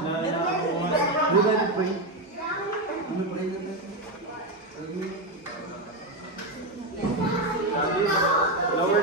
Lower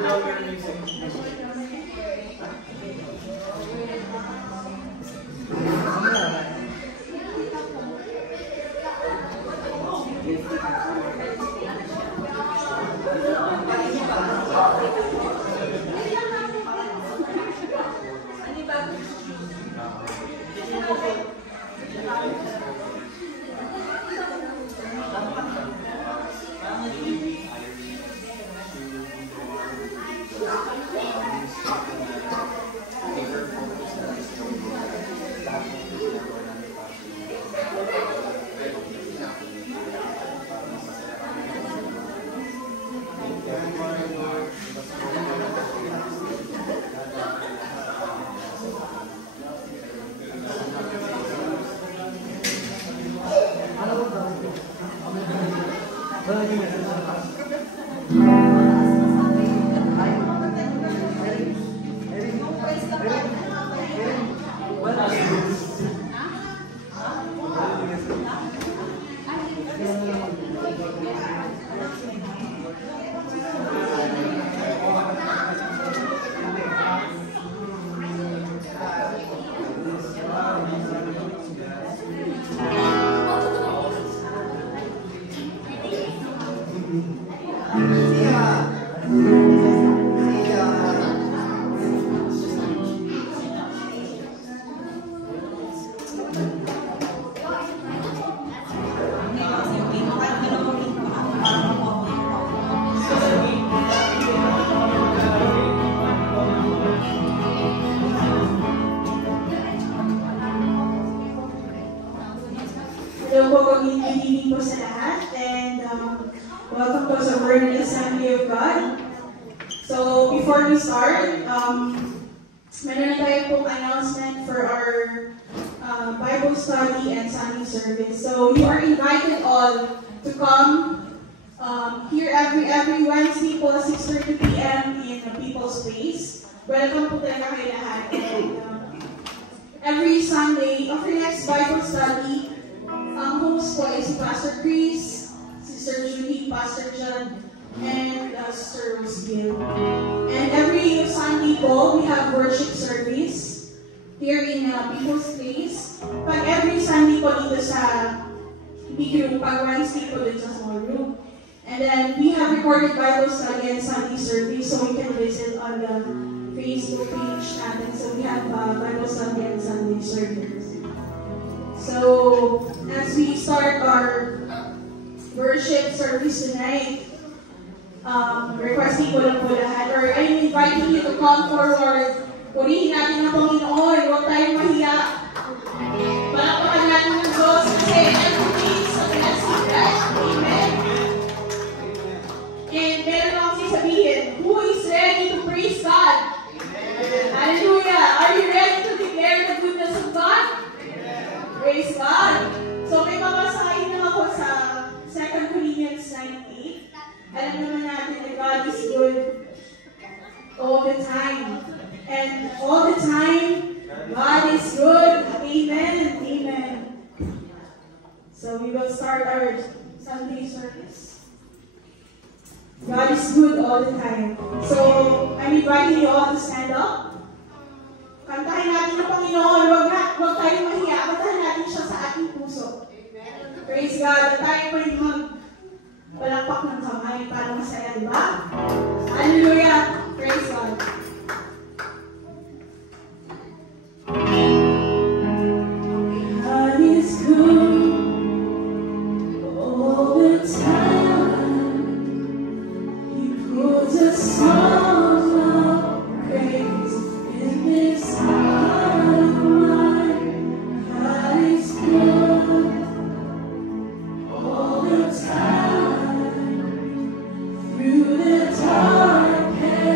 down your music. Hello po, good evening po sa lahat, and welcome po sa Word Assembly of God. So, before we start, meron na tayo pong announcement for our Bible study and Sunday service. So, you are invited all to come here every Wednesday po, 6:30 p.m. in People's Place. Welcome po talaga kayo lahat. And every Sunday, after next Bible study, ang host po ay si Pastor Chris, Sister Julie, Pastor John, and Sister Rose Gill. And every Sunday po, we have worship service here in People's Place. Pag every Sunday po dito sa big room, pag Wednesday po dito sa small room. And then we have recorded Bible study and Sunday service, so we can visit on the Facebook page natin. So we have Bible study and Sunday service. So, as we start our worship service tonight, requesting ko lang po lahat, or I'm inviting you to come forward. Purihin natin ang Panginoon, huwag tayong mahiya. Palakpakan natin ng Diyos kasi everything is a blessing, right? Amen? And meron akong sasabihin, who is ready to praise God? Hallelujah! Are you ready to declare the goodness of God? Praise God! So may mabasahin na ako sa 2 Corinthians 9:8. Alam naman natin that God is good all the time. And all the time, God is good. Amen. Amen. So we will start our Sunday service. God is good all the time. So I'm inviting you all to stand up. Kantahin natin ang Panginoon. Huwag tayong mahiya. Kantahin natin siya sa ating puso. Praise God. At tayo po rin magpalakpak ng kamay para masaya, di ba? Hallelujah. Praise God. God is good all the time. He puts a song of praise in this heart of mine. God is good all the time. Through the darkest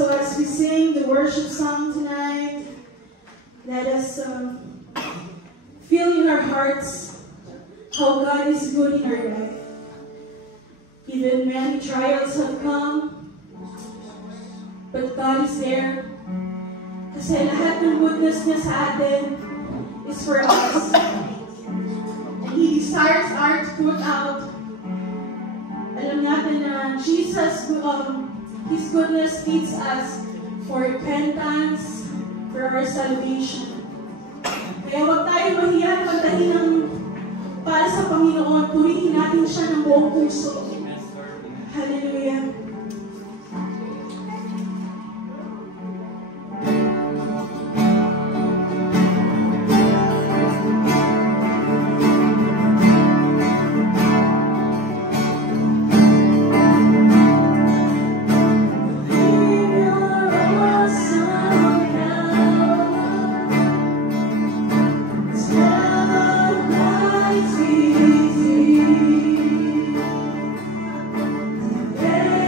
So as we sing the worship song tonight, let us feel in our hearts how God is good in our life. Even many trials have come, but God is there. Kasi lahat ng goodness niya sa atin is for us. And He desires our to put out. Alam natin na Jesus, His goodness leads us for repentance, for our salvation. Kaya huwag tayo mahiya magdahin ng para sa Panginoon. Purihin natin siya ng buong puso. Hallelujah. Yeah.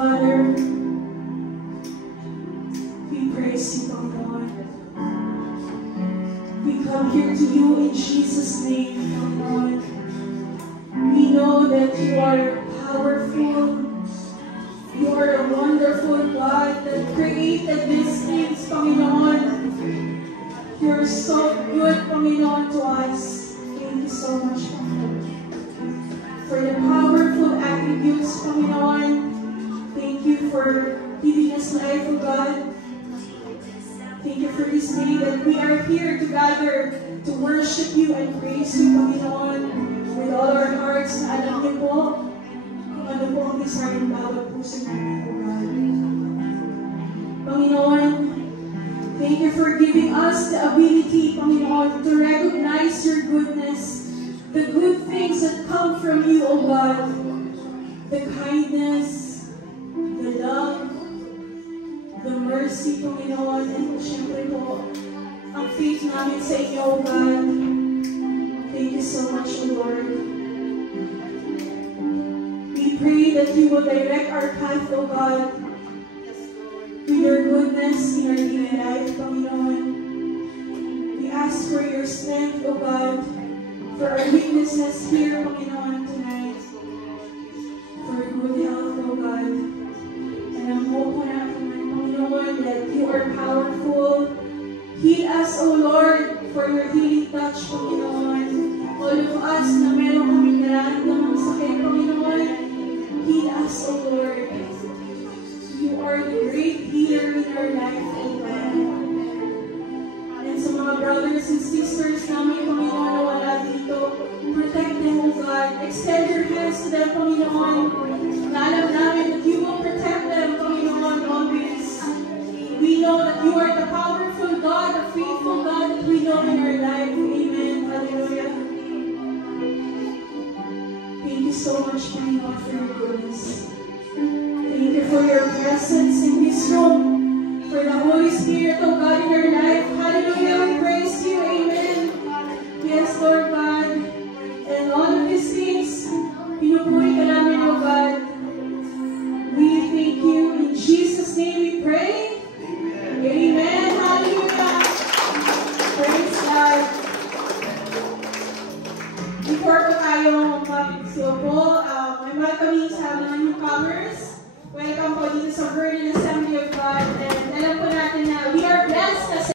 Father, we praise you, Panginoon. We come here to you in Jesus' name, Panginoon. We know that you are powerful. You are a wonderful God that created these things, Panginoon. You're so good, Panginoon, to us. Thank you so much, Panginoon. For the powerful attributes, Panginoon. Thank you for giving us life, O God. Thank you for this day that we are here together to worship you and praise you, Panginoon, with all our hearts na alam niyo po kung ano po ang desire ng bawat puso namin, O God. Panginoon, thank you for giving us the ability, Panginoon, to recognize your goodness, the good things that come from you, O God, the kindness, the love, the mercy, Panginoon, and siyempre po, ang faith namin sa inyo, O God. Thank you so much, O Lord. We pray that you will direct our path, O God, with your goodness in our daily life, Panginoon. We ask for your strength, O God, for our weaknesses here, Panginoon, tonight. For good health, O God. And ang hope po natin, Panginoon, that you are powerful. Heal us, O Lord, for your healing touch, Panginoon. All of us na meron kami nararamdaman ng sakit, Panginoon, heal us, O Lord. You are the great healer in our life, O God. And sa mga brothers and sisters namin, Panginoon, na wala dito, protect them, O God. Extend your hands to them, Panginoon. Na alam namin that you will protect them, Panginoon, always. We know that you are the powerful God, the faithful God that we know in our life. Amen. Hallelujah. Thank you so much, Panginoon, for your goodness. Thank you for your presence in this room, for the Holy Spirit, O God, in your life. Hallelujah. We praise you. Amen. Yes, Lord God. And all of these things, pinupuri ka namin, O God. We thank you. In Jesus' name we pray. Amen. Hallelujah. Praise God. Before po tayo mag-so po, may welcoming sa mga newcomers. Welcome po dito sa Vernon Assembly of God. And alam po natin na we are blessed kasi